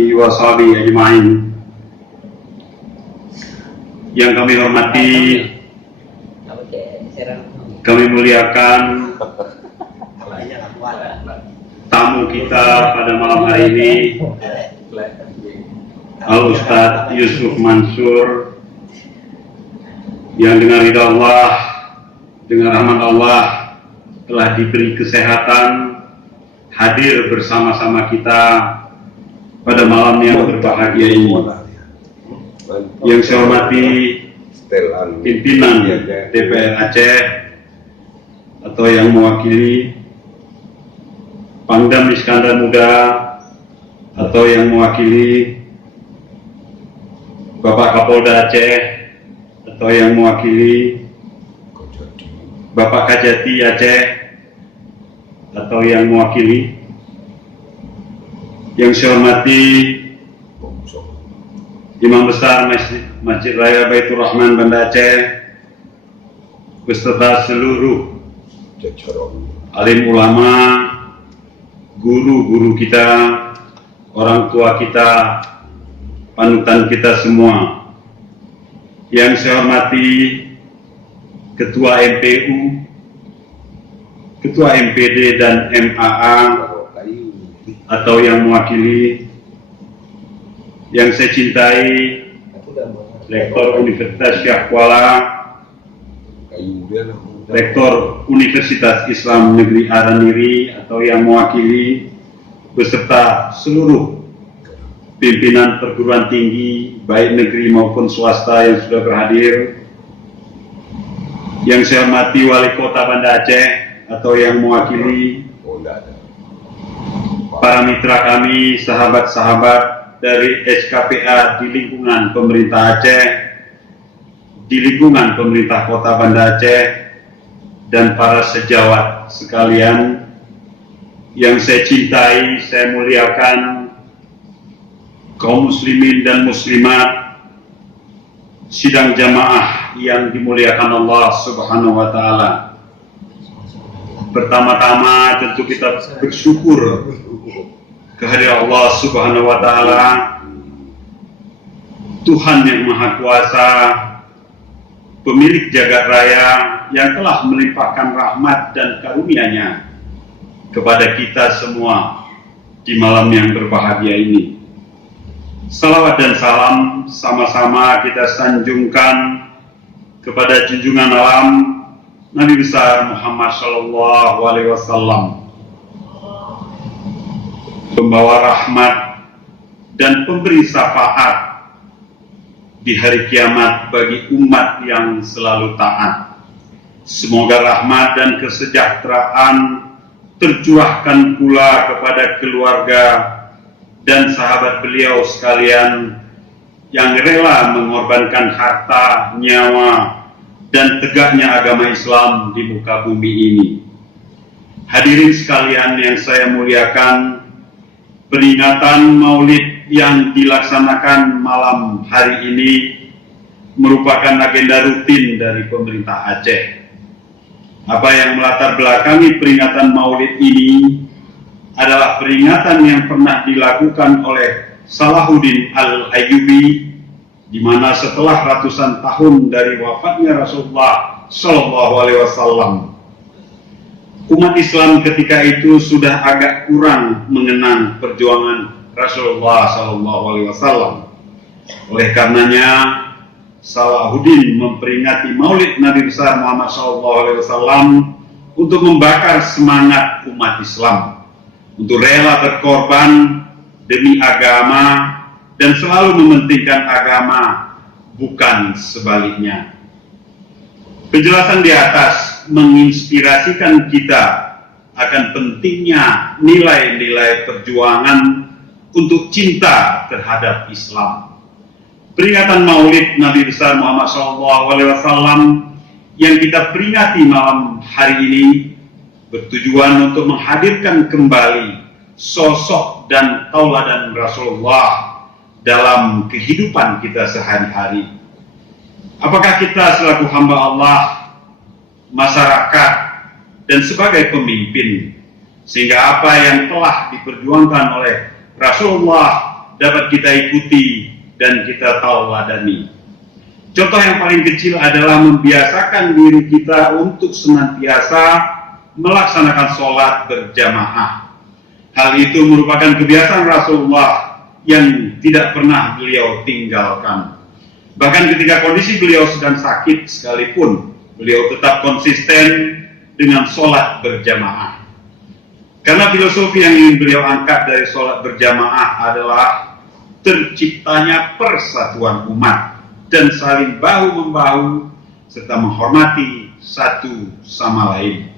Washabi ajma'in. Yang kami hormati, kami muliakan tamu kita pada malam hari ini, Al-Ustadz Yusuf Mansur, yang dengan ridha Allah, dengan rahmat Allah telah diberi kesehatan hadir bersama-sama kita pada malam yang berbahagia ini. Yang saya hormati pimpinan DPR Aceh atau yang mewakili Pangdam Iskandar Muda atau yang mewakili Bapak Kapolda Aceh atau yang mewakili Bapak Kajati Aceh atau yang mewakili, yang saya hormati Imam Besar Masjid Raya Baitur Rahman Banda Aceh beserta seluruh alim ulama, guru-guru kita, orang tua kita, panutan kita semua. Yang saya hormati Ketua MPU, Ketua MPD dan MAA atau yang mewakili, yang saya cintai Rektor Universitas Syah Kuala, Rektor Universitas Islam Negeri Araniri atau yang mewakili, beserta seluruh pimpinan perguruan tinggi baik negeri maupun swasta yang sudah berhadir. Yang saya hormati Wali Kota Banda Aceh atau yang mewakili, para mitra kami, sahabat-sahabat dari SKPA di lingkungan pemerintah Aceh, di lingkungan pemerintah Kota Banda Aceh, dan para sejawat sekalian yang saya cintai, saya muliakan, kaum muslimin dan muslimat, sidang jamaah yang dimuliakan Allah Subhanahu wa Ta'ala. Pertama-tama tentu kita bersyukur kehadirat Allah Subhanahu wa Ta'ala, Tuhan yang Maha Kuasa, pemilik jagat raya, yang telah melimpahkan rahmat dan karunia-Nya kepada kita semua di malam yang berbahagia ini. Salawat dan salam sama-sama kita sanjungkan kepada junjungan alam Nabi besar Muhammad Sallallahu Alaihi Wasallam, pembawa rahmat dan pemberi syafaat di hari kiamat bagi umat yang selalu taat. Semoga rahmat dan kesejahteraan tercurahkan pula kepada keluarga dan sahabat beliau sekalian yang rela mengorbankan harta, nyawa, dan tegaknya agama Islam di muka bumi ini. Hadirin sekalian yang saya muliakan, peringatan Maulid yang dilaksanakan malam hari ini merupakan agenda rutin dari pemerintah Aceh. Apa yang melatar belakangi peringatan Maulid ini adalah peringatan yang pernah dilakukan oleh Salahuddin Al-Ayyubi, di mana setelah ratusan tahun dari wafatnya Rasulullah Shallallahu Alaihi Wasallam, umat Islam ketika itu sudah agak kurang mengenang perjuangan Rasulullah Shallallahu Alaihi Wasallam. Oleh karenanya, Salahuddin memperingati Maulid Nabi besar Muhammad Shallallahu Alaihi Wasallam untuk membakar semangat umat Islam untuk rela berkorban demi agama dan selalu mementingkan agama, bukan sebaliknya. Penjelasan di atas menginspirasikan kita akan pentingnya nilai-nilai perjuangan untuk cinta terhadap Islam. Peringatan Maulid Nabi besar Muhammad SAW yang kita peringati malam hari ini bertujuan untuk menghadirkan kembali sosok dan tauladan Rasulullah dalam kehidupan kita sehari-hari. Apakah kita selaku hamba Allah, masyarakat, dan sebagai pemimpin, sehingga apa yang telah diperjuangkan oleh Rasulullah dapat kita ikuti dan kita tauladani. Contoh yang paling kecil adalah membiasakan diri kita untuk senantiasa melaksanakan sholat berjamaah. Hal itu merupakan kebiasaan Rasulullah yang tidak pernah beliau tinggalkan. Bahkan ketika kondisi beliau sedang sakit sekalipun, beliau tetap konsisten dengan sholat berjamaah. Karena filosofi yang ingin beliau angkat dari sholat berjamaah adalah terciptanya persatuan umat dan saling bahu-membahu serta menghormati satu sama lain.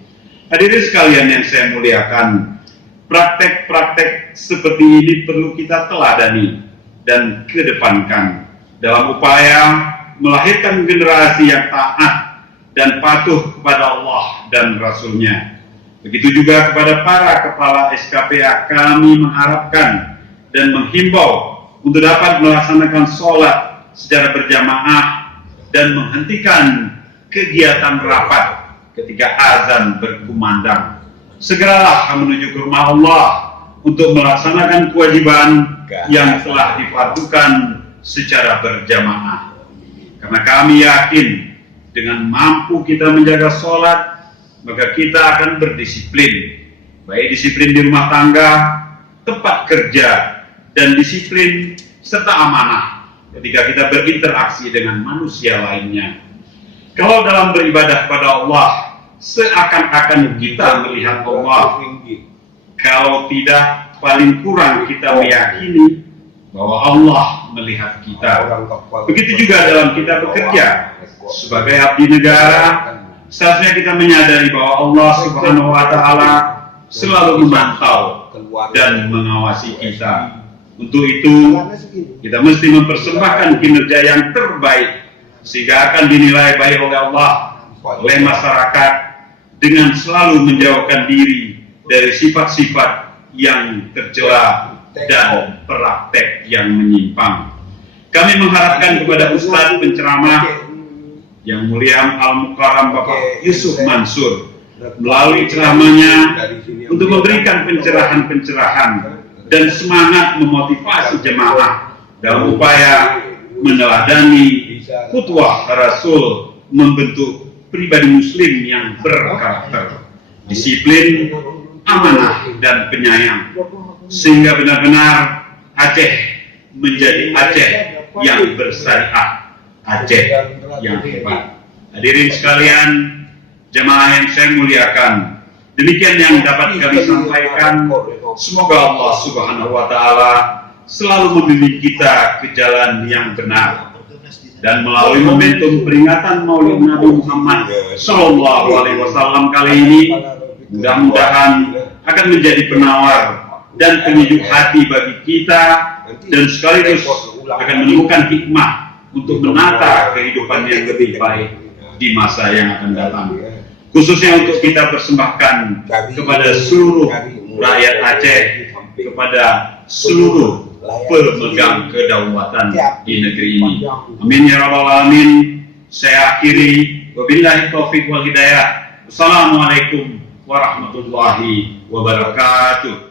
Hadirin sekalian yang saya muliakan, praktek-praktek seperti ini perlu kita teladani dan kedepankan dalam upaya melahirkan generasi yang taat dan patuh kepada Allah dan Rasul-Nya. Begitu juga kepada para kepala SKPA, kami mengharapkan dan menghimbau untuk dapat melaksanakan sholat secara berjamaah dan menghentikan kegiatan rapat ketika azan berkumandang. Segeralah menuju ke rumah Allah untuk melaksanakan kewajiban yang telah difardukan secara berjamaah. Karena kami yakin dengan mampu kita menjaga sholat, maka kita akan berdisiplin, baik disiplin di rumah tangga, tempat kerja, dan disiplin serta amanah ketika kita berinteraksi dengan manusia lainnya. Kalau dalam beribadah pada Allah, seakan-akan kita melihat Allah. Kalau tidak, paling kurang kita meyakini bahwa Allah melihat kita. Begitu juga dalam kita bekerja sebagai abdi negara, seharusnya kita menyadari bahwa Allah Subhanahu wa Ta'ala selalu memantau dan mengawasi kita. Untuk itu, kita mesti mempersembahkan kinerja yang terbaik sehingga akan dinilai baik oleh Allah, oleh masyarakat, dengan selalu menjauhkan diri dari sifat-sifat yang tercela dan praktek yang menyimpang. Kami mengharapkan kepada Ustadz penceramah yang mulia Al-Mukarram Bapak Yusuf Mansur melalui ceramahnya untuk memberikan pencerahan-pencerahan dan semangat memotivasi jemaah dalam upaya meneladani khutbah Rasul membentuk pribadi muslim yang berkarakter, disiplin, amanah, dan penyayang, sehingga benar-benar Aceh menjadi Aceh yang bersyariat, Aceh yang hebat. Hadirin sekalian, jemaah yang saya muliakan, demikian yang dapat kami sampaikan. Semoga Allah Subhanahu wa Ta'ala selalu membimbing kita ke jalan yang benar. Dan melalui momentum peringatan Maulid Nabi Muhammad Sallallahu Alaihi Wasallam kali ini, mudah-mudahan akan menjadi penawar dan penyejuk hati bagi kita, dan sekaligus akan menemukan hikmah untuk menata kehidupan yang lebih baik di masa yang akan datang. Khususnya untuk kita persembahkan kepada seluruh rakyat Aceh, kepada seluruh pemegang kedaulatan di negeri ini. Amin ya rabbal alamin. Saya akhiri, wabillahi taufiq wal hidayah. Assalamualaikum warahmatullahi wabarakatuh.